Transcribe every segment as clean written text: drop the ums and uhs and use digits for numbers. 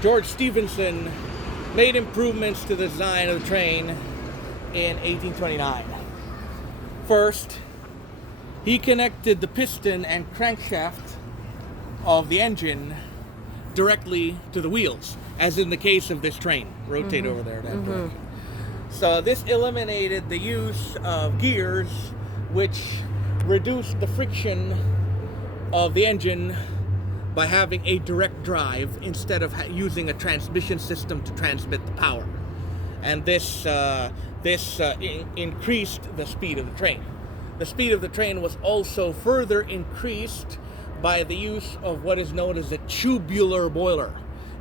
George Stephenson made improvements to the design of the train in 1829. First, he connected the piston and crankshaft of the engine directly to the wheels, as in the case of this train. Rotate over there that direction. So this eliminated the use of gears, which reduced the friction of the engine by having a direct drive instead of using a transmission system to transmit the power. And this increased the speed of the train. The speed of the train was also further increased by the use of what is known as a tubular boiler.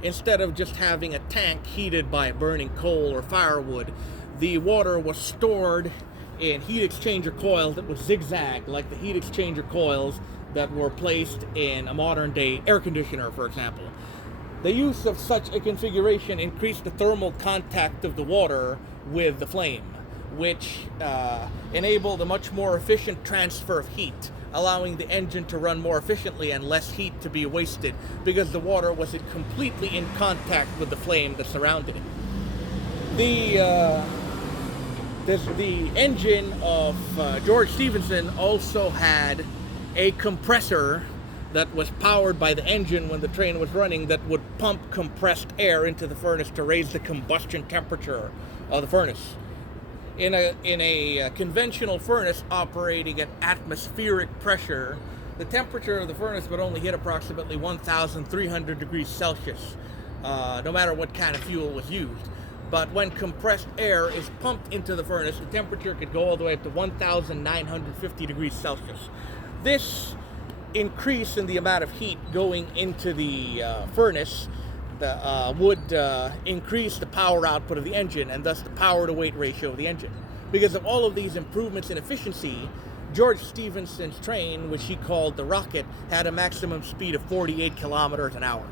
Instead of just having a tank heated by burning coal or firewood, the water was stored in heat exchanger coils that would zigzag, like the heat exchanger coils that were placed in a modern day air conditioner, for example. The use of such a configuration increased the thermal contact of the water with the flame, which enabled a much more efficient transfer of heat, allowing the engine to run more efficiently and less heat to be wasted because the water was completely in contact with the flame that surrounded it. The engine of George Stephenson also had a compressor that was powered by the engine when the train was running that would pump compressed air into the furnace to raise the combustion temperature of the furnace. In a conventional furnace operating at atmospheric pressure, the temperature of the furnace would only hit approximately 1,300 degrees Celsius, no matter what kind of fuel was used. But when compressed air is pumped into the furnace, the temperature could go all the way up to 1,950 degrees Celsius. This increase in the amount of heat going into the furnace would increase the power output of the engine and thus the power to weight ratio of the engine. Because of all of these improvements in efficiency, George Stephenson's train, which he called the Rocket, had a maximum speed of 48 kilometers an hour.